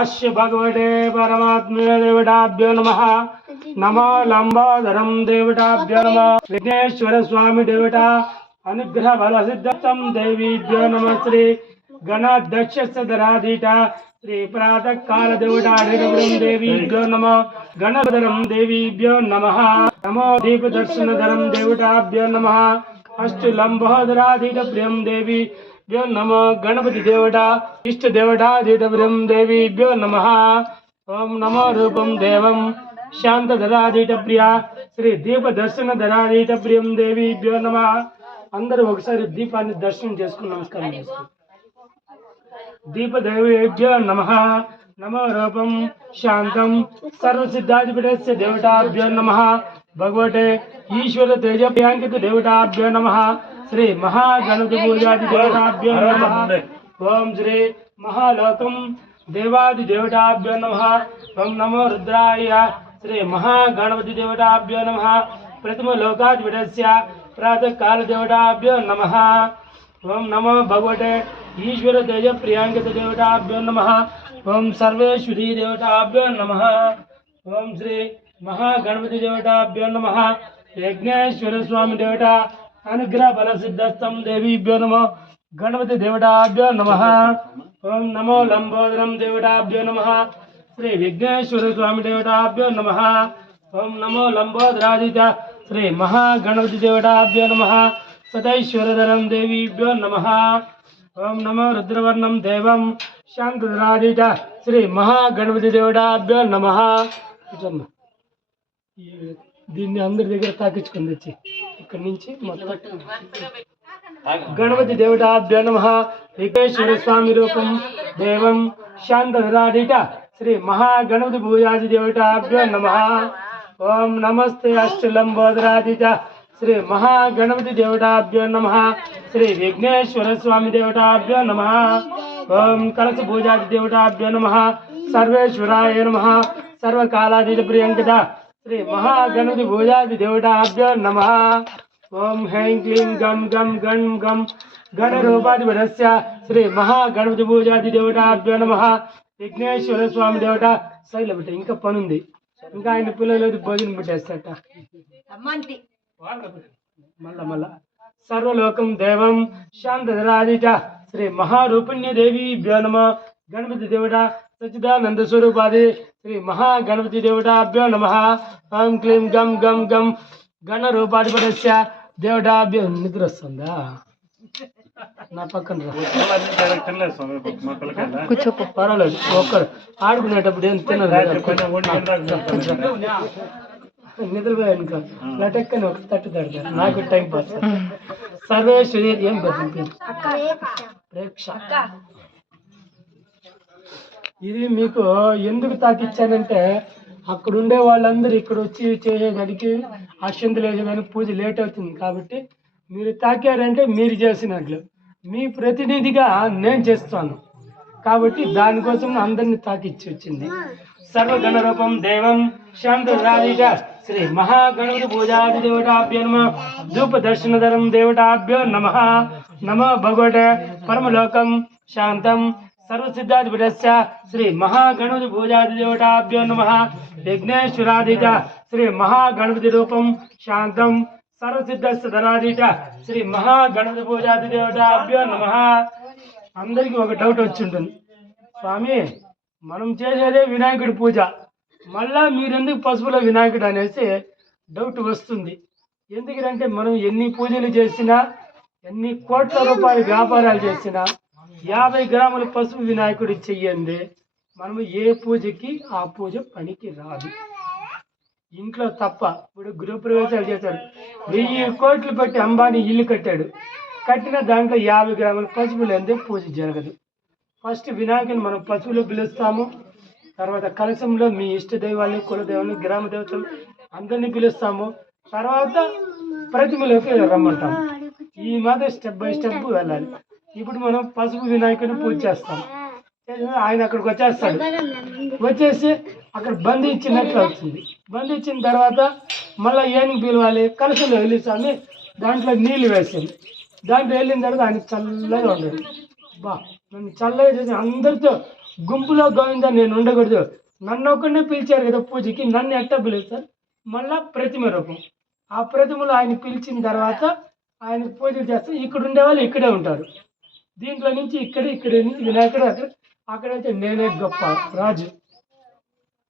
अस्य भगवते परमात्मे देवताभ्यो नमः। नमो लंबोदरम देवताभ्यो नमः। विघ्नेश्वर स्वामी देवता अनुग्रह बल सिद्धम देवीभ्यो नमः। श्री गणाध्यक्ष धराधीता श्री प्रातः काल देवता देवीभ्यो नमः। गणपतरम देवीभ्यो नमः। नमो दीप दर्शन धरम देवताभ्यो नमः। अष्ट लंबोदराधीत प्रियम देवी भ्यो नमः। गणपति देवता इष्ट देवता प्रियम देवीभ्यो नमः। ओम नमो रूपम देवम शांत धराधीत प्रिया श्री दीप दर्शन धराधीत प्रियम देवीभ्यो नमः। अंदर ఒకసారి దీపాన్ని దర్శనం చేసుకుని నమస్కారం చేసుకోండి. दीपदेवेभ्यो नमः। नमो रूपम शांतम सर्वसिद्धाधिपतस्य देवताभ्यो नमः। भगवते ईश्वर तेज प्रियांकित देवताभ्यो नमः। श्री महागणपति पूजादि देवताभ्यो नमः। ओम श्री महालोकम देवादि देवताभ्यो नमः। ओम नमो रुद्राय श्री महागणपति देवताभ्यो नमः। प्रथम लोकाधिपतस्य प्रातः काल देवताभ्यो नमः। ओम नमो भगवते ईश्वर तेज प्रियांकित देवताभ्यो नमः। ओम सर्वेश्वरी देवताभ्यो नमः। ओम श्री महागणपति देवताभ्यो नमः। यज्ञेश्वर स्वामी देवता अनुग्रह बल सिद्धस्तम देवीभ्यो नमः। गणपति देवताभ्यो नमः। ओम नमो लंबोदरम देवताभ्यो नमः। श्री विघ्नेश्वर स्वामी देवताभ्यो नमः। ओम नमो लंबोदरादित्य श्री महागणपति देवताभ्यो नमः। सदैश्वरधरम देवीभ्यो नमः। ओम नमो रुद्रवर्णम देवम शांतधरादित्य श्री महागणपति देवताभ्यो नमः। దీన్ని అందరి దగ్గర తాకించుకుంది వచ్చి ఇక్కడి నుంచి गणपति देवताभ्यो नमः। विघ्नेश्वर स्वामी रूपम देवम शांतधरादित्य श्री महागणपति पूजादि देवताभ्यो नमः। ओम नमस्ते अष्टलंबोदरादित्य श्री महागणपति देवताभ्यो नमः। श्री विघ्नेश्वर स्वामी देवताभ्यो नमः। ओम कलश पूजादि देवताभ्यो नमः। सर्वेश्वराय नमः। सर्वकालादित प्रियंकिता श्री महागणपति पूजादि देवताभ्यो नमः। ओम हैं क्लीं गम गम गण गम गण रूपाधिपतस्य श्री महागणपति पूजादि देवताभ्यो नमः। विघ्नेश्वर स्वामी देवता శైల బిడ్డ ఇంకా పని ఉంది ఇంకా ఆయన పిల్లలు భోజనం పెట్టేస్తారట మళ్ళా सर्वलोकम देवम शांतधरादित्य श्री महारूपिण्य देवीभ्यो नमः। गणपति देवता सच्चिदानंद स्वरूपादि श्री महागणपति देवताभ्यो नमः। ओम क्लीं गम गम गम गण रूपाधिपतस्य देवताभ्यो निद्र వస్తుందా నా పక్కన కూర్చో పర్వాలేదు ఒక్కరు ఆడుకునేటప్పుడు ఏం తినరు నిద్రపోయానుకో లటెక్కని ఒక తట్టు తడతారు నాకు టైం పాస్ సర్వేశ్వరి ఏం ప్రేక్ష ఇది మీకు ఎందుకు తాకిచ్చానంటే అక్కడ ఉండే వాళ్ళందరూ ఇక్కడ వచ్చి చేసేదానికి అక్షంతలు వేసేదానికి పూజ లేట్ అవుతుంది కాబట్టి మీరు తాకారంటే మీరు చేసినట్లు మీ ప్రతినిధిగా నేను చేస్తాను కాబట్టి దానికోసం అందరిని తాకిచ్చి వచ్చింది सर्वगण रूपम देवम शांतधरादित्य श्री महागणपति पूजादि देवताभ्यो नमः। धूप दर्शन धर्म देवताभ्यो नमः। नमो भगवते परमलोकम शांतम सर्वसिद्धाधिपतस्य श्री महागणपति पूजादि देवताभ्यो नमः। विघ्नेश्वरादित्य श्री महागणपति रूपम शांतम सर्वसिद्धधरादित्य श्री महागणपति पूजादि देवताभ्यो नमः। అందరికీ ఒక డౌట్ వచ్చి ఉంటుంది స్వామి మనం చేసేదే వినాయకుడి పూజ మళ్ళా మీరెందుకు పసుపులో వినాయకుడు అనేసి డౌట్ వస్తుంది ఎందుకంటే మనం ఎన్ని పూజలు చేసినా ఎన్ని కోట్ల రూపాయల వ్యాపారాలు చేసినా 50 గ్రాముల పసుపు వినాయకుడి చెయ్యండి మనం ఏ పూజకి ఆ పూజ పనికి రాదు ఇంట్లో తప్ప ఇప్పుడు గృహప్రవేశాలు చేశాడు 1000 కోట్లు పెట్టి అంబానీ ఇల్లు కట్టాడు కట్టిన దాంట్లో 50 గ్రాముల పసుపు లేనిదే పూజ జరగదు ఫస్ట్ వినాయకుని మనం పశువులు పిలుస్తాము. తర్వాత కలశంలో మీ ఇష్ట దైవాన్ని, కులదేవాన్ని, గ్రామ దేవతలు అందరినీ పిలుస్తాము. తర్వాత ప్రతిమలోకి రమ్మంటాము. ఈ మాదిరి స్టెప్ బై స్టెప్ వెళ్ళాలి. ఇప్పుడు మనం పసుపు వినాయకుడిని పూజ చేస్తాం. ఆయన అక్కడికి వచ్చేస్తాడు. వచ్చేసి అక్కడ బంధించినట్లు అవుతుంది. బంధించిన తర్వాత మళ్ళీ ఏనికి పిలవాలి, కలశంలో వెళ్ళిస్తామని దాంట్లో నీళ్లు వేసింది. దాంట్లో వెళ్ళిన తర్వాత ఆయన చల్లగా ఉండదు. నన్ను చల్లగా చేసి అందరితో గుంపులో గోవిందా నేను ఉండకూడదు, నన్ను ఒక్కడనే పిలిచారు కదా పూజకి, నన్ను ఎట్టా పిలుస్తారు. మళ్ళా ప్రతిమ రూపం. ఆ ప్రతిమలో ఆయన పిలిచిన తర్వాత ఆయన పూజలు చేస్తే ఇక్కడ ఉండేవాళ్ళు ఇక్కడే ఉంటారు. దీంట్లో నుంచి ఇక్కడ వినాయకుడు అక్కడైతే నేనే గొప్ప రాజు,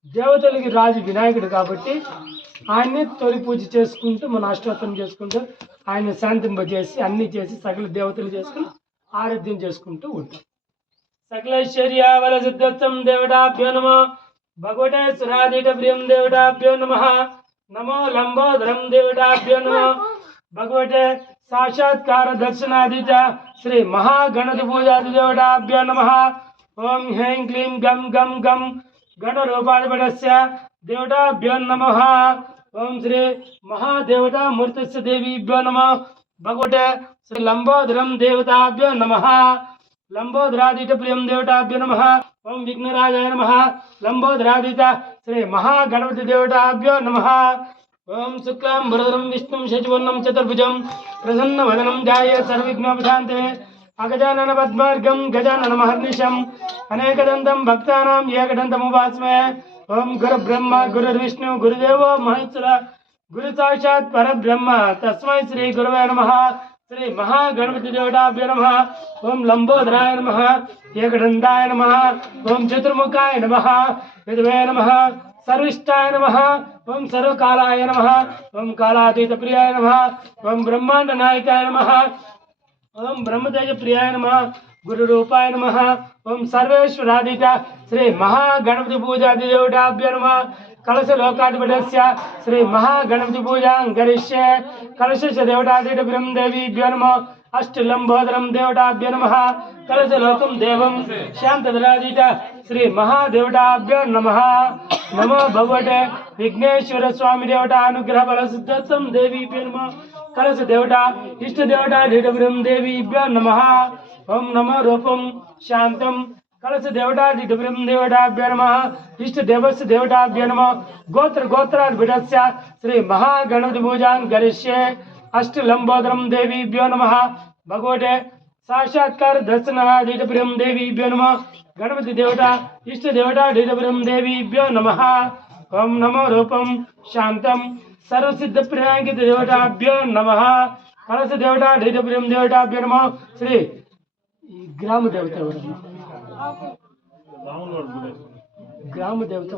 దేవతలకి రాజు వినాయకుడు కాబట్టి ఆయన్ని తొలి పూజ చేసుకుంటూ మన అష్టోత్తరం చేసుకుంటూ ఆయన శాంతింపజేసి అన్నీ చేసి సకల దేవతలు చేసుకుని ఆరాధ్యం చేసుకుంటూ ఉంటాం. సకలైశ్వర్య వల సిద్ధత్వం దేవతాభ్యో నమో భగవతే సురాధిట ప్రియం దేవతాభ్యో నమః. నమో లంబోదరం దేవతాభ్యో నమో భగవతే సాక్షాత్కార దర్శనాదిత శ్రీ మహాగణపతి పూజాది దేవతాభ్యో నమః. ఓం హ్రీం క్లీం గం గం గం గణరూపాధిపతస్య దేవతాభ్యో నమః. ఓం శ్రీ మహాదేవతా మూర్తస్య దేవీభ్యో నమః భగవతే శ్రీ లంబోదరం దేవతాభ్యో నమః. లంబోదరాదిత ప్రియం దేవతాభ్యో నమః. ఓం విఘ్నరాజాయ నమః. లంబోదరాదిత శ్రీ మహాగణపతి దేవతాభ్యో నమః. ఓం శుక్లాం వరదరం విష్ణుం శశివర్ణం చతుర్భుజం ప్రసన్నవదనం ధ్యాయేత్ సర్వవిఘ్నోపశాంతయే. అగజానన పద్మార్గం గజానన మహర్నిశం అనేకదంతం భక్తానాం ఏకదంతముపాస్మహే. ఓం గురు బ్రహ్మ గురుర్విష్ణు గురుదేవో మహేశ్వర గురు సాక్షాత్ పరబ్రహ్మ తస్మై శ్రీ గురవే నమః. శ్రీ మహాగణపతి దేవతాభ్యో నమః. ఓం లంబోదరాయ నమః. ఏకదంతాయ నమః. ఓం చతుర్ముఖాయ నమః. విధవే నమః. సర్విష్టాయ నమః. ఓం సర్వకాలాయ నమః. ఓం కాలాతీత ప్రియాయ నమః. ఓం బ్రహ్మాండ నాయకాయ నమః. ఓం బ్రహ్మతేజ ప్రియాయ నమః. గురు రూపాయ నమః. ఓం సర్వేశ్వరాదిత శ్రీ మహాగణపతి పూజాది దేవతాభ్యో నమః. కలశ లోకాధిపతస్య శ్రీ మహాగణపతి పూజాం కరిష్యే. కలశస్య దేవతాదిత ప్రియం దేవీభ్యో నమః. అష్టలంబోదరం దేవతాభ్యో నమః. కలశ లోకం దేవం శాంతదరాదిత శ్రీ మహాదేవతాభ్యో నమః. నమో భగవతే విఘ్నేశ్వర స్వామి దేవత అనుగ్రహ బల సిద్ధత్వం దేవీభ్యో నమః. కలశ దేవత ఇష్ట దేవత దిటపురం దేవీభ్యో నమః. ఓం నమో రూపం శాంతం కలశ దేవత దిటపురం దేవతాభ్యో నమః. ఇష్ట దేవస్య దేవతాభ్యో నమః. గోత్ర గోత్రాధిపతస్య శ్రీ మహాగణపతి పూజాం కరిష్యే. అష్టలంబోదరం దేవీభ్యో నమః. భగవతే సాక్షాత్కార దర్శనాదిటపురం దేవీభ్యో నమః. గణపతి దేవత ఇష్ట దేవత దిటపురం దేవీభ్యో నమః. ఓం నమో రూపం శాంతం సర్వసిద్ధ ప్రియాంకిత దేవతాభ్యో నమః. కలశ దేవత దిటపురం దేవతాభ్యో నమః. శ్రీ గ్రామ దేవత గ్రామ దేవత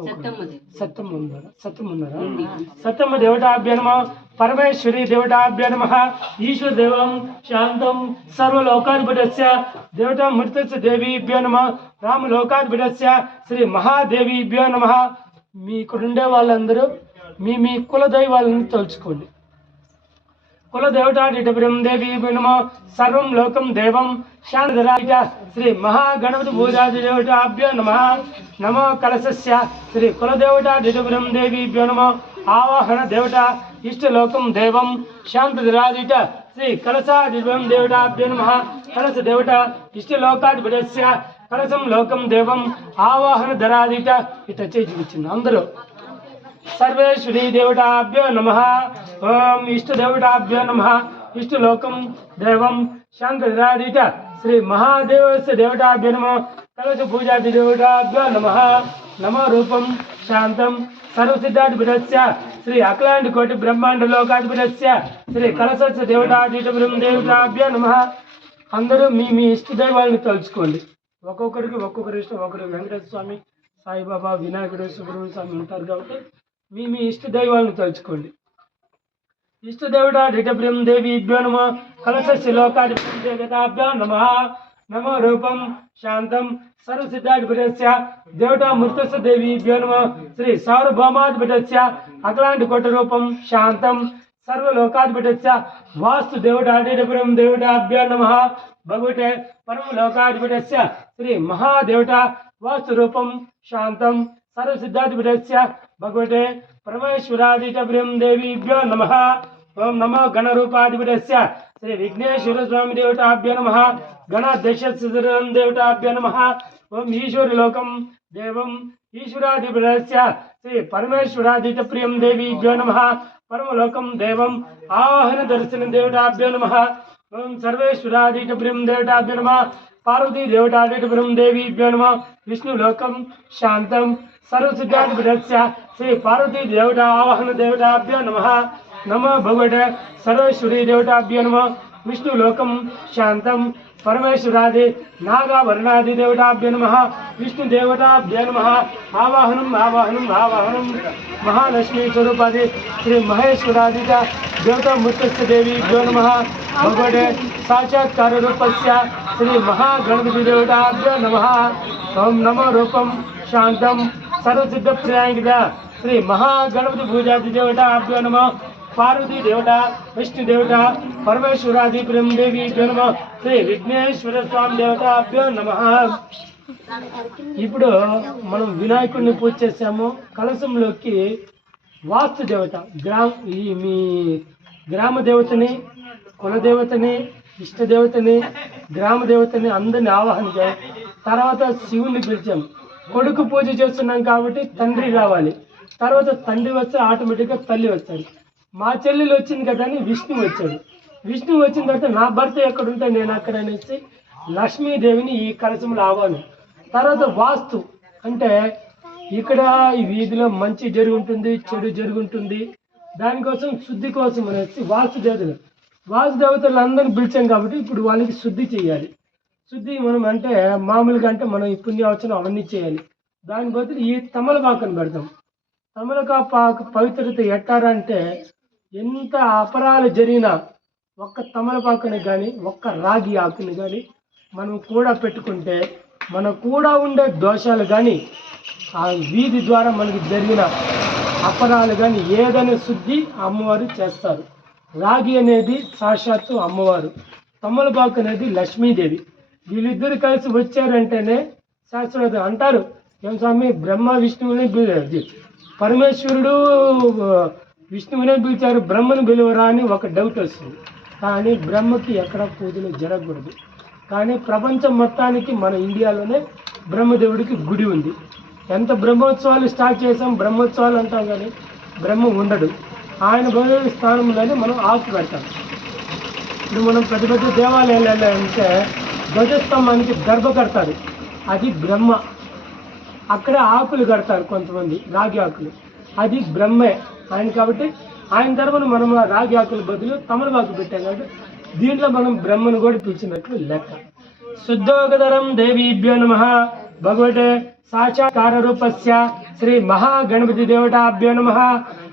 సత్తమ్మ దేవతాభ్యో నమః. పరమేశ్వరి దేవతాభ్యో నమః. ఈశ్వర దేవం శాంతం సర్వలోకాధిపతస్య దేవతా మూర్తస్య దేవీభ్యో నమః. రామలోకాధిపతస్య శ్రీ మహాదేవీభ్యో నమః. మీ ఇక్కడ ఉండే వాళ్ళందరూ మీ మీ కుల దైవాలను తలుచుకోండి. కులదేవతాదిటపురం దేవీభ్యో నమః. సర్వం లోకం దేవం శాంతదరాజిత శ్రీ మహాగణపతి పూజాది దేవతాభ్యో నమః. నమో కలశస్య శ్రీ కులదేవతాదిటపురం దేవీభ్యో నమః. ఆవాహన దేవత ఇష్టలోకం దేవం శాంతదరాజిత శ్రీ కలశాదిటపురం దేవతాభ్యో నమః. కలశ దేవత ఇష్టలోకాధిపతస్య కలశం లోకం దేవం ఆవాహన ధరాదిత. ఇట్లా చేసి చూపించింది అందరూ. సర్వేశ్వరీ దేవతాభ్యో నమః. ఓం ఇష్ట దేవతాభ్యో నమః. ఇష్టలోకం దేవం శాంతదరాదిత శ్రీ మహాదేవస్య దేవతాభ్యో నమః. కలశ పూజాది దేవతాభ్యో నమః. నమో రూపం శాంతం సర్వసిద్ధాధిపతస్య శ్రీ అఖిలాండ కోటి బ్రహ్మాండ లోకాధిపతస్య శ్రీ కలశస్య దేవతాదిటపురం దేవతాభ్యో నమః. అందరూ మీ మీ ఇష్ట దైవాలను తలుచుకోండి. ఒక్కొక్కరికి ఒక్కొక్కరి ఇష్టం. ఒకరు వెంకటేశ్వర స్వామి, సాయిబాబా, వినాయకుడు, సుబ్రహ్మణ్య స్వామి ఉంటారు కాబట్టి మీ మీ ఇష్ట దైవాలను తలుచుకోండి. ఇష్ట దేవతాదిటపురం దేవీభ్యో నమః. కలశస్య లోకాధిపతం దేవతాభ్యో నమః. నమో రూపం శాంతం సర్వసిద్ధాధిపతస్య దేవతా మూర్తస్య దేవీభ్యో నమః. శ్రీ సార్వభౌమాధిపతస్య అఖిలాండ కోటి రూపం శాంతం సర్వలోకాధిపతస్య వాస్తు దేవతాదిటపురం దేవతాభ్యో నమః. भगवते परमलोकाधिपतस्य श्री महादेवता वास्तुरूपं शांतं सर्वसिद्धाधिपतस्य भगवते परमेश्वरादितप्रियं देवीभ्यो नमः। ओम नमो गणरूपाधिपतस्य श्री विघ्नेश्वर स्वामी देवताभ्यो नमः। गणाध्यक्षस्य देवताभ्यो नमः। ओम ईश्वरलोकं देवं ईश्वराधिपतस्य श्री परमेश्वरादितप्रियं देवीभ्यो नमः। परमलोकं देवं आह्न दर्शन देवताभ्यो नमः। ओम सर्वेश्वरादितप्रियं देवताभ्यो नमः। पार्वती देवतादितप्रियं देवीभ्यो नमः। विष्णुलोकं शांतं सर्वसिद्धाधिपतस्य श्री पार्वती देवता आवाहन देवताभ्यो नमः। नमो भगवते सर्वेश्वरी देवताभ्यो नमः। विष्णुलोकं शांतं परमेश्वरादि नागाभरणादि देवताभ्यो नमः। विष्णु देवताभ्यो नमः। आवाहनम् आवाहनम् आवाहनम् महालक्ष्मी स्वरूपादि श्री महेश्वरादि देवता मुत्तस्य देवीभ्यो नमः। भगवते साक्षात्कार रूपस्य श्री महागणपति देवताभ्यो नमः। ओम नमो रूपं शांतं सर्वसिद्ध प्रियांकिता श्री महागणपति पूजादि देवताभ्यो नमः। पार्वती देवता विष्णु देवता परमेश्वरादि प्रेम देवी नमः। श्री विघ्नेश्वर स्वामी देवताभ्यो नमः। ఇప్పుడు మనం వినాయకుడిని పూజ చేసాము. కలశంలోకి వాస్తు దేవత మీ గ్రామ దేవతని, కుల దేవతని, ఇష్ట దేవతని, గ్రామ దేవతని అందరిని ఆవాహనించాం. తర్వాత శివుణ్ణి పిలిచాం. కొడుకు పూజ చేస్తున్నాం కాబట్టి తండ్రి రావాలి. తర్వాత తండ్రి వస్తే ఆటోమేటిక్గా తల్లి వస్తారు. మా చెల్లెలు వచ్చింది కదా అని విష్ణు వచ్చాడు. విష్ణు వచ్చిన తర్వాత నా భర్త ఎక్కడుంటే నేను అక్కడ అనేసి లక్ష్మీదేవిని ఈ కలశంలో ఆవాను. తర్వాత వాస్తు అంటే ఇక్కడ ఈ వీధిలో మంచి జరుగుంటుంది, చెడు జరుగుంటుంది, దానికోసం శుద్ధి కోసం అనేసి వాస్తు దేవతలు అందరిని పిలిచాం కాబట్టి ఇప్పుడు వాళ్ళకి శుద్ధి చేయాలి. శుద్ధి మనం అంటే మామూలుగా అంటే మనం ఈ పుణ్యవచనం అవన్నీ చేయాలి. దాని బదులు ఈ తమలపాకుని పెడతాం. తమలపాకు పవిత్రత ఎట్టారంటే ఎంత అపరాలు జరిగినా ఒక్క తమలపాకుని కానీ ఒక్క రాగి ఆకుని కానీ మనం కూడా పెట్టుకుంటే మన కూడా ఉండే దోషాలు కానీ ఆ వీధి ద్వారా మనకి జరిగిన అపరాలు కానీ ఏదైనా శుద్ధి అమ్మవారు చేస్తారు. రాగి అనేది సాక్షాత్తు అమ్మవారు, తమలపాకు అనేది లక్ష్మీదేవి. వీళ్ళిద్దరు కలిసి వచ్చారంటేనే శాస్త్రవేత్త అంటారు, ఏం స్వామి బ్రహ్మ విష్ణువుని పరమేశ్వరుడు విష్ణువునే పిలిచారు, బ్రహ్మను పిలువరా అని ఒక డౌట్ వస్తుంది. కానీ బ్రహ్మకి ఎక్కడ పూజలు జరగకూడదు. కానీ ప్రపంచం మొత్తానికి మన ఇండియాలోనే బ్రహ్మదేవుడికి గుడి ఉంది. ఎంత బ్రహ్మోత్సవాలు స్టార్ట్ చేసాం, బ్రహ్మోత్సవాలు అంటాం కానీ బ్రహ్మ ఉండడు. ఆయన బదులు స్థానంలోనే మనం ఆకు పెడతాం. ఇప్పుడు మనం పెద్ద పెద్ద దేవాలయాలు అంటే ధ్వజస్తంభానికి దర్భ కడతారు, అది బ్రహ్మ. అక్కడ ఆకులు కడతారు కొంతమంది, రాగి ఆకులు, అది బ్రహ్మే ఆయన. కాబట్టి ఆయన తరపున మనం రాగి ఆకుల బదులు తమలపాకు పెట్టాం కాబట్టి దీంట్లో మనం బ్రహ్మను కూడా పిలిచినట్లు లెక్క. శుద్ధోగధరం దేవీభ్యో నమః. భగవతే సాక్షాత్కార రూపస్య శ్రీ మహాగణపతి దేవతాభ్యో నమః.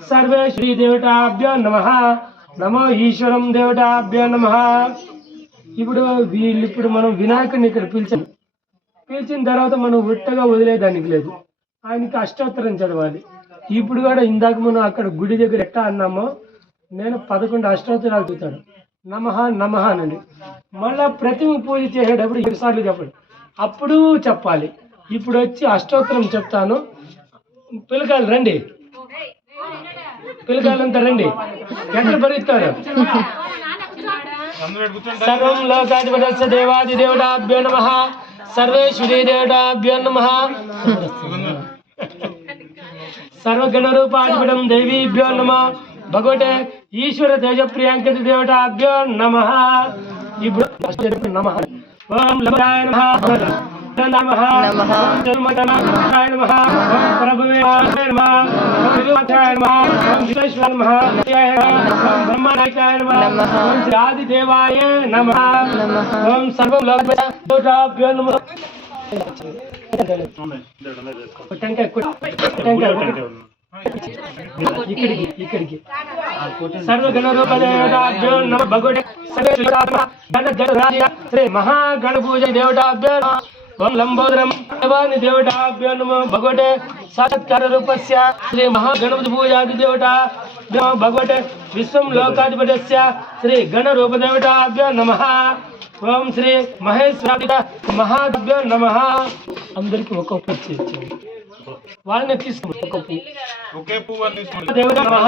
సర్వే శ్రీ దేవతాభ్యో నమః. నమో ఈశ్వరం దేవతాభ్యో నమః. ఇప్పుడు మనం వినాయకుడిని ఇక్కడ పిలిచిన తర్వాత మనం ఉట్టగా వదిలేదానికి లేదు, ఆయనకి అష్టోత్తరం చదవాలి. ఇప్పుడు కూడా ఇందాక మనం అక్కడ గుడి దగ్గర ఎట్టా అన్నామో నేను 11 అష్టోత్తరాలు చూస్తాను. నమః నమః అనండి. మళ్ళా ప్రతిమ పూజ చేసేటప్పుడు 7 సార్లు చెప్పండి, అప్పుడు చెప్పాలి. ఇప్పుడు వచ్చి అష్టోత్తరం చెప్తాను. పిల్లకాయలు రండి, పిల్లకాయలంతా రండి. ఎక్కడ భరిస్తారు? సర్వం లోకాధిపతస్య దేవాది దేవతాభ్యో నమః. సర్వేశ్వరీ దేవతాభ్యో నమః. సర్వగణరూపాధిపతం దేవీభ్యో నమః. భగవతే ఈశ్వర తేజ ప్రియాంకిత దేవతాభ్యో నమః. ఇప్పుడు నమః. ఓం లభాయ నమః. నమః నమః. జన్మతమాయ నమః. ఓం ప్రభవే నమః. ఓం విష్ణువాయ నమః. ఓం విశ్వేశ్వరాయ నమః. ఓం బ్రహ్మనాయకాయ నమః. ఓం ఆది దేవాయ నమః. ఓం సర్వం లోకాభ్యో నమః. ఇక్కడికి సర్వగణరూపదేవతాభ్యో నమః. భగవతే శ్రీ మహాగణపూజ దేవతాభ్యో నమః. ఓం లంబోదరం దేవాని దేవతాభ్యో నమః. భగవతే साक्षात्कार रूपस्य श्री महागणपति पूजादि देवता भगवते विश्वं लोकाधिपतस्य श्री गणरूप देवताभ्यो नमः। ओम श्री महेश्वराय महाभ्यो नमः। అందరికి ఒక్కొక్క పువ్వు ఇచ్చేయండి. వాళ్ళని తీసుకోండి ఒకే పువ్వు దేవత నమః.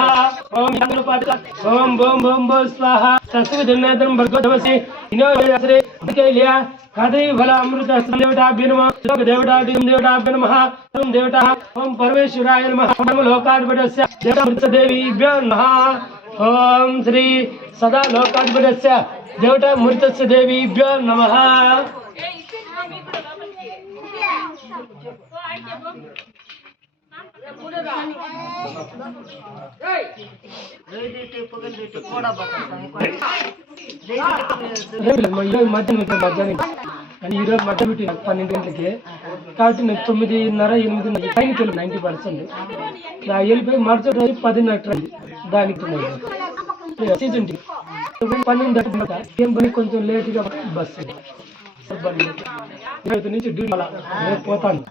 ఓం గణపతి ఓం ఓం ఓం స్వాహ తస్మిదిన్నేత్రం భగవతవసి ఇనోశ్రీ అకేలియ కదై వల అమృత దేవతాభ్యో నమః. లోక దేవతాభ్యో నమః. ఓం దేవత ఓం పరమేశ్వరాయ నమః. ఓం లోకాధిపతస్య దేవత దేవీభ్యో నమః. ఓం శ్రీ సదా లోకాధిపతస్య దేవత మృతస్య దేవీభ్యో నమః. మధ్యాహ్నం అని ఈరోజు మధ్య పెట్టి 12 గంటలకి కాబట్టి నేను 9:30 8 టైంకి వెళ్ళి 90% వెళ్ళిపోయి మరుసటి రోజు 10:30 దానికి సీజన్ 12 దాకా ఏం పని కొంచెం లేట్గా బస్సు నుంచి డ్యూటీ అలా రేపు పోతాను.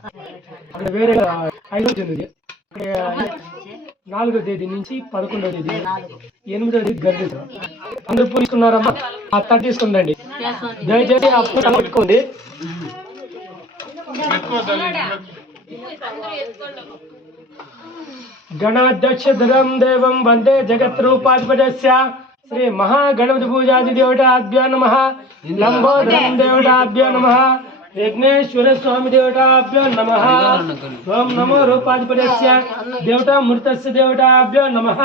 అక్కడ వేరే 5వ తేదీ అక్కడ 4వ తేదీ నుంచి 11వ తేదీ 8వ తేదీ గర్భ అందరూ పూసుకున్నారమ్మా. ఆ తీసుకుందండి దయచేసి అప్పుడు పెట్టుకోండి. గణాధ్యక్షరం దేవం వందే జగత్రూపాధిపతస్య శ్రీ మహాగణపతి పూజాది దేవతాభ్యో నమః. లంబోదరం దేవతాభ్యో నమః. విఘ్నేశ్వర స్వామి దేవతాభ్యో నమః. ఓం నమో రూపాధిపతస్య దేవతా మృతస్య దేవతాభ్యో నమః.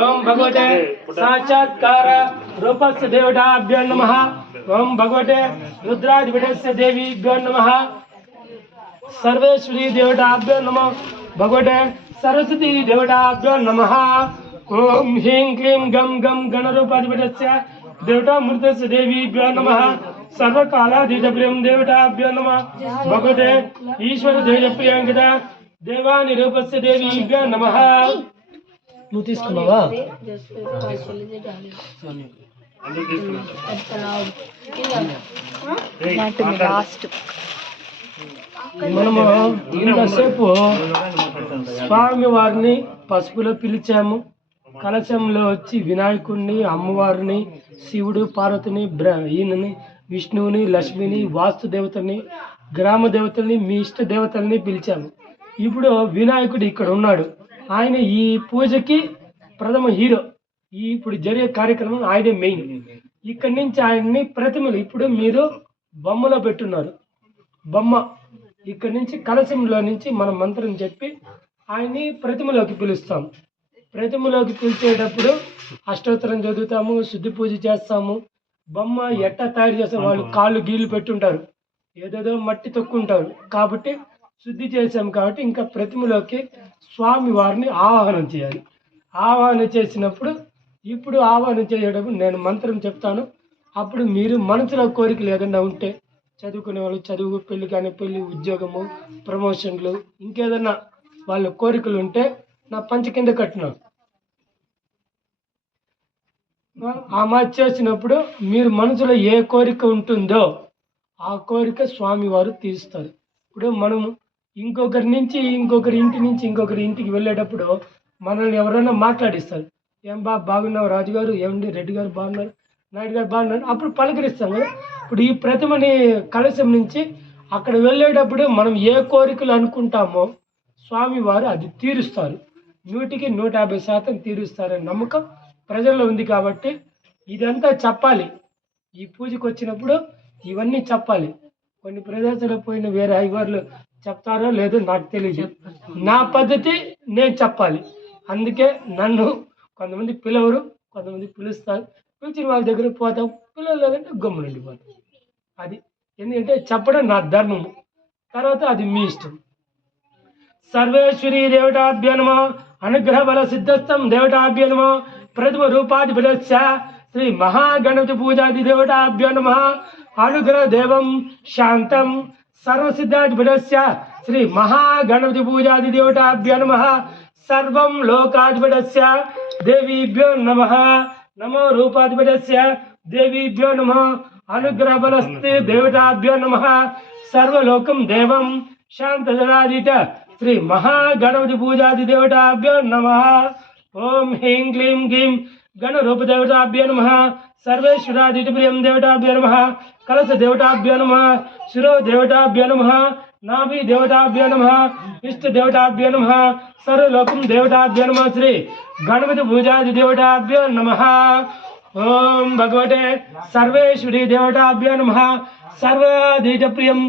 ఓం భగవతే సాక్షాత్కార రూపస్య దేవతాభ్యో నమః. ఓం భగవతే రుద్రాధిపతస్య దేవీభ్యో నమః. సర్వేశ్వరీ దేవతాభ్యో నమః. భగవతే సరస్వతీ దేవతాభ్యో నమః. ఓం హ్రీం క్లీం గం గం గణరూపాధిపతస్య देवता मृतस्य देवीभ्यो नमः. सर्वकालाधीशप्रियं देवताभ्यो नमः. भगवते ईश्वर तेजप्रियांकित देवानि रूपस्य देवीभ्यो नमः. నువ్వు తీసుకున్నావా? మనము ఇంతసేపు స్వామి వారిని పసుపులో పిలిచాము. కలశంలో వచ్చి వినాయకుడిని, అమ్మవారిని, శివుడు, పార్వతిని, ఈయనని, విష్ణువుని, లక్ష్మిని, వాస్తు దేవతల్ని, గ్రామ దేవతల్ని, మీ ఇష్ట దేవతల్ని పిలిచాము. ఇప్పుడు వినాయకుడు ఇక్కడ ఉన్నాడు. ఆయన ఈ పూజకి ప్రథమ హీరో. ఇప్పుడు జరిగే కార్యక్రమం ఆయనే మెయిన్. ఇక్కడి నుంచి ఆయన్ని ప్రతిమలు ఇప్పుడు మీరు బొమ్మలో పెట్టున్నారు. బొమ్మ ఇక్కడి నుంచి కలశంలో నుంచి మనం మంత్రం చెప్పి ఆయన్ని ప్రతిమలోకి పిలుస్తాం. ప్రతిమలోకి పిలిచేటప్పుడు అష్టోత్తరం చదువుతాము, శుద్ధి పూజ చేస్తాము. బొమ్మ ఎట్ట తయారు చేస్తాం, వాళ్ళు కాళ్ళు గీళ్ళు పెట్టుంటారు, ఏదేదో మట్టి తొక్కుంటారు. కాబట్టి శుద్ధి చేసాము. కాబట్టి ఇంకా ప్రతిమలోకి స్వామి వారిని ఆవాహనం చేయాలి. ఆవాహనం చేసినప్పుడు ఇప్పుడు ఆవాహనం చేసేటప్పుడు నేను మంత్రం చెప్తాను. అప్పుడు మీరు మనసులో కోరికలు ఏదైనా ఉంటే, చదువుకునే వాళ్ళు చదువు, పెళ్లి కానీ పెళ్లి, ఉద్యోగము, ప్రమోషన్లు, ఇంకేదన్నా వాళ్ళ కోరికలు ఉంటే నా పంచ కింద కట్టినా ఆ మాట చేసినప్పుడు మీరు మనసులో ఏ కోరిక ఉంటుందో ఆ కోరిక స్వామి వారు తీరుస్తారు. ఇప్పుడు మనం ఇంకొకరి నుంచి ఇంకొకరి ఇంటి నుంచి ఇంకొకరి ఇంటికి వెళ్ళేటప్పుడు మనల్ని ఎవరైనా మాట్లాడిస్తారు. ఏం బాగున్నావు రాజుగారు, ఏమండి రెడ్డి గారు బాగున్నారు, నాయుడు గారు బాగున్నారు, అప్పుడు పలకరిస్తాం కదా. ఇప్పుడు ఈ ప్రతిమని కలశం నుంచి అక్కడ వెళ్ళేటప్పుడు మనం ఏ కోరికలు అనుకుంటామో స్వామి వారు అది తీరుస్తారు. 100% తీరుస్తారని నమ్మకం ప్రజల్లో ఉంది. కాబట్టి ఇదంతా చెప్పాలి. ఈ పూజకు వచ్చినప్పుడు ఇవన్నీ చెప్పాలి. కొన్ని ప్రదేశాలకు పోయిన వేరే అయ్యవార్లు చెప్తారో లేదో నాకు తెలియదు. నా పద్ధతి నేను చెప్పాలి. అందుకే నన్ను కొంతమంది పిలవరు, కొంతమంది పిలుస్తారు. పిలిచిన వాళ్ళ దగ్గర పోతాం, పిలవలేదంటే గమ్మునుండి పోతాం. అది ఎందుకంటే చెప్పడం నా ధర్మము. తర్వాత అది మీ ఇష్టం. सर्वेश्वरी देवताभ्यो नमः. अनुग्रह बल सिद्धस्थम देवताभ्यो नमः. प्रथम रूपाधिपतस्य श्री महागणपति पूजादि देवताभ्यो नमः. अनुग्रह देवं शांतं सर्वसिद्धाधिपतस्य श्री महागणपति पूजादि देवताभ्यो नमः. सर्वं लोकाधिपतस्य देवीभ्यो नमः. नमो रूपाधिपतस्य देवीभ्यो नमः. अनुग्रह बलस्ते देवताभ्यो नमः. सर्वलोकं देवं शांतजनादित శ్రీ మహాగణపతి పూజాది దేవతాభ్యో నమః. ఓం హ్రీం క్లీం గ్రీం గణరూప దేవతాభ్యో నమః. సర్వేశ్వరాదిప్రియం దేవతాభ్యో నమః. కలశ దేవతాభ్యో నమః. శిరో దేవతాభ్యో నమః. నాభి దేవతాభ్యో నమః. ఇష్ట దేవతాభ్యో నమః. సర్వలోకం దేవతాభ్యో నమః. శ్రీ గణపతి పూజాది దేవతాభ్యో నమః. ఓం భగవతే సర్వేశ్వరీ దేవతాభ్యో నమః. సర్వాదిప్రియం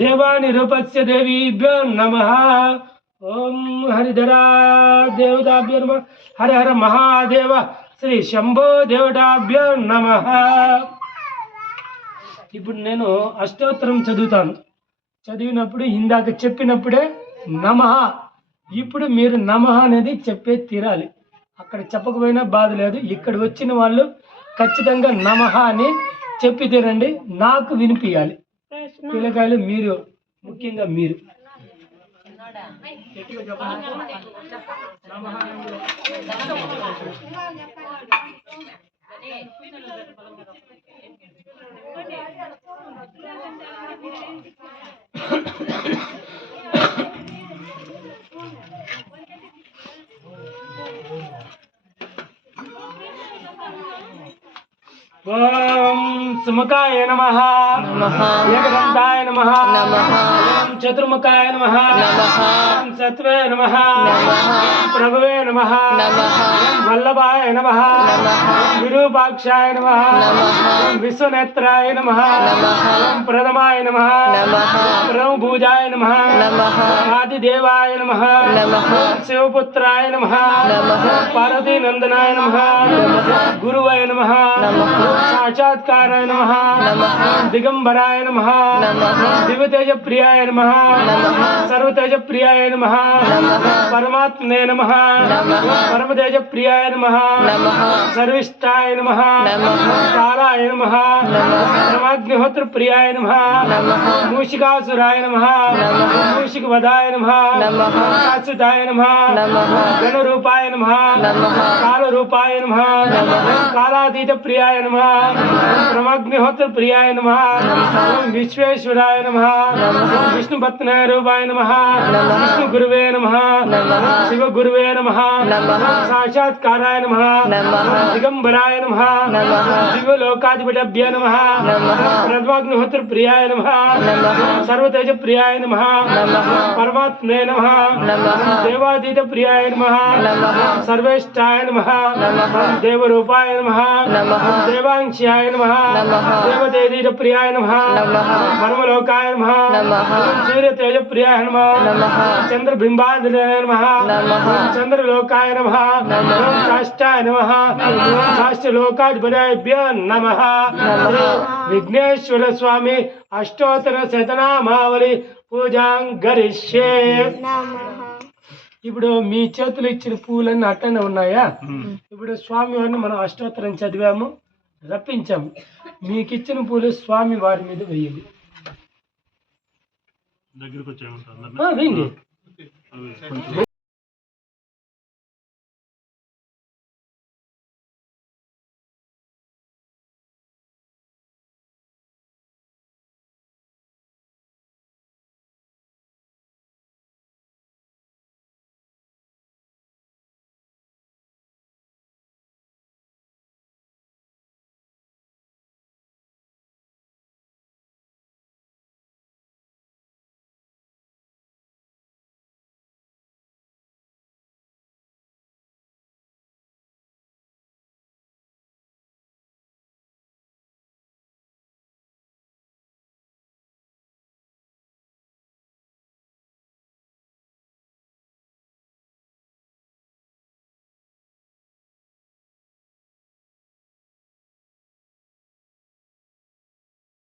దేవాని రూపస్య దేవీభ్యో నమః. ఓం హరిధరా దేవతాభ్యో నమః. హర హర మహాదేవ శ్రీ శంభో దేవతాభ్యో నమః. ఇప్పుడు నేను అష్టోత్తరం చదువుతాను. చదివినప్పుడు ఇందాక చెప్పినప్పుడే నమః. ఇప్పుడు మీరు నమః అనేది చెప్పే తీరాలి. అక్కడ చెప్పకపోయినా బాధ లేదు. ఇక్కడ వచ్చిన వాళ్ళు ఖచ్చితంగా నమః అని చెప్పి తీరండి. నాకు వినిపించాలి. పిల్లకాయలు మీరు, ముఖ్యంగా మీరు ఓం సుముఖాయ నమః. ఏకదంతాయ నమః. ఓం చతుర్ముఖాయ నమః. ఓం సత్వే నమః. ఓం ప్రభువే నమః. ఓం వల్లభాయ నమః. ఓం విరూపాక్షాయ నమః. ఓం విశ్వనేత్రాయ నమః. ఓం ప్రథమాయ నమః. ఓం ప్రథమభూజాయ నమః. ఆదిదేవాయ నమః. ఓం శివపుత్రాయ నమః. ఓం పార్వతీనందనాయ నమః. గురువే నమః. సాక్షాత్కారాయ నమః. దిగంబరాయ నమః. దివ్యతేజ ప్రియాయ నమః. సర్వతేజ ప్రియాయ నమః. పరమాత్మనే నమః. పరమతేజ ప్రియాయ నమః. సర్విష్టాయ నమః. కాలాయ నమః. పరమాగ్నిహోత్ర ప్రియాయ నమః. మూషికాసురాయ నమః. మూషిక వదాయ నమః. శాశ్వతాయ నమః. గణరూపాయ నమః. కాలరూపాయ నమః. కాలాతీత ప్రియాయ నమః. బ్రహ్మాగ్నిహోత్ర ప్రియాయ నమః. విశ్వేశ్వరాయ నమః. విష్ణుపత్న రూపాయ నమః. విష్ణు గురువే నమః. శివ గురువే నమః. సాక్షాత్కారాయ నమః. దిగంబరాయ నమః. దివ్యలోకాధిపతిభ్యో నమః. బ్రహ్మాగ్నిహోత్ర ప్రియాయ నమః. సర్వతేజ ప్రియాయ నమః. పరమాత్మే నమః. దేవాతీత ప్రియాయ నమః. సర్వేష్టాయ నమః. దేవరూపాయ నమః. దేవాంశ్యాయ నమః. దేవతేజ ప్రియాయ నమః. పరమలోకాయ నమః. సూర్యతేజ ప్రియాయ నమః. చంద్రబింబాయ నమః. చంద్రలోకాయ నమః. కాష్టాయ నమః. కాష్టలోకాధిపతిభ్యో నమః. విఘ్నేశ్వర స్వామి అష్టోత్తర శతనామావళి పూజాం గరిష్యే. ఇప్పుడు మీ చేతులు ఇచ్చిన పూలన్నీ అట్టనే ఉన్నాయా? ఇప్పుడు స్వామి వారిని మనం అష్టోత్తరం చదివాము, రప్పించాము. మీకు ఇచ్చిన పూలు స్వామి వారి మీద వేయాలి. దగ్గరికి వచ్చాయి